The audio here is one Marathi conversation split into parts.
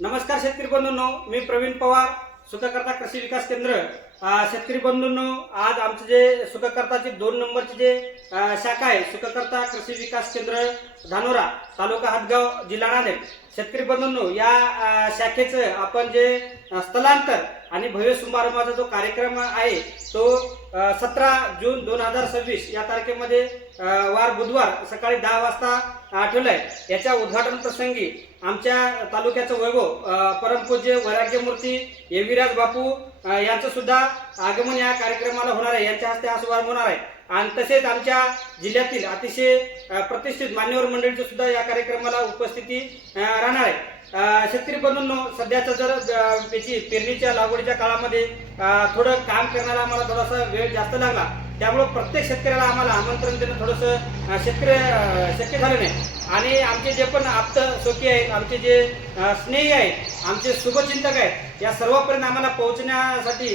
नमस्कार शेतकरी बंधूंनो, मी प्रवीण पवार, सुखकर्ता कृषी विकास केंद्र। शेतकरी बंधूंनो, आज आमचे जे सुखकर्ताची 2 नंबरची जे शाखा आहे, सुखकर्ता कृषी विकास केंद्र धानोरा, तालुका हदगाव, जिल्हा नांदेड। शेतकरी बंधूंनो, या शाखेचं आपण जे स्थलांतर आणि भव्य समारंभाचा जो कार्यक्रम आहे तो 17 जून 2026 या तारखेमध्ये वार बुधवार सकाळी 10 वाजता ठेवलाय। याच्या उद्घाटन प्रसंगी आमच्या तालुक्याचं वैभव परमपूज्य वैराग्यमूर्ती येविराज बापू यांचं सुद्धा आगमन या कार्यक्रमाला होणार आहे। यांच्या हस्ते हा शुभारंभ होणार आहे आणि तसेच आमच्या जिल्ह्यातील अतिशय प्रतिष्ठित मान्यवर मंडळीची सुद्धा या कार्यक्रमाला उपस्थिती राहणार आहे। शेतकरी बंधूंनो, सध्याचा जर त्याची पेरणीच्या लागवडीच्या काळामध्ये थोडं काम करण्याला आम्हाला थोडासा वेळ जास्त लागला, त्यामुळे प्रत्येक शेतकऱ्याला आम्हाला आमंत्रण देणं थोडंसं शक्य झालं नाही। आणि आमचे जे पण आप्त सखी आहेत, आमचे जे स्नेही आहेत, आमचे शुभचिंतक आहेत, या सर्वांपर्यंत आम्हाला पोहोचण्यासाठी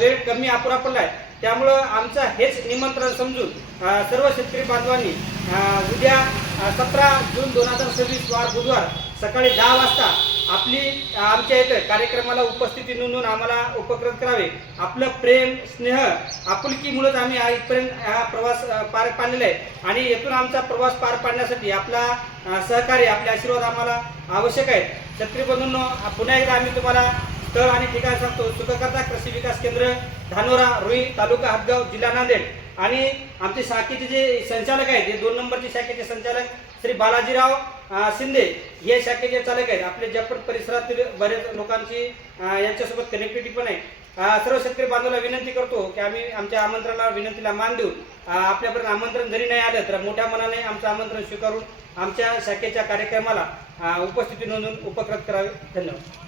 वेळ कमी अपुरा पडला आहे। त्यामुळं आमचं हेच निमंत्रण समजून सर्व शेतकरी बांधवांनी उद्या 17 जून 2026 वार बुधवार सकाळी 10 वाजता आमच्या इथे कार्यक्रमाला उपस्थिती नोंदवून आम्हाला उपकृत करावे। आपलं प्रेम स्नेह आपुलकीमुळेच आम्ही इथपर्यंत हा प्रवास पार पाडलेला आहे आणि येथून आमचा प्रवास पार पाडण्यासाठी आपला सहकार्य, आपले आशीर्वाद आम्हाला आवश्यक आहे। शेतकरी बंधूंनो, पुन्हा एकदा आम्ही तुम्हाला स्थळ आणि ठिकाण सांगतो। सुखकर्ता कृषी विकास केंद्र धानोरा, रुई, तालुका हदगाव, जिल्हा नांदेड। आणि आमचे शाखेचे जे संचालक आहेत, हे 2 नंबरचे शाखेचे संचालक श्री बालाजीराव शिंदे हे शाखेचे चालक आहेत। आपले जयपूर परिसरातील बरेच लोकांची यांच्यासोबत कनेक्टिव्हिटी पण आहे। सर्व शेतकरी बांधवांना विनंती करतो की आम्ही आमच्या आमंत्रणाला विनंतीला मान देऊन आपल्यापर्यंत आमंत्रण जरी नाही आलं तर मोठ्या मनाने आमचं आमंत्रण स्वीकारून आमच्या शाखेच्या कार्यक्रमाला उपस्थिती नोंदवून उपकृत करावे। धन्यवाद।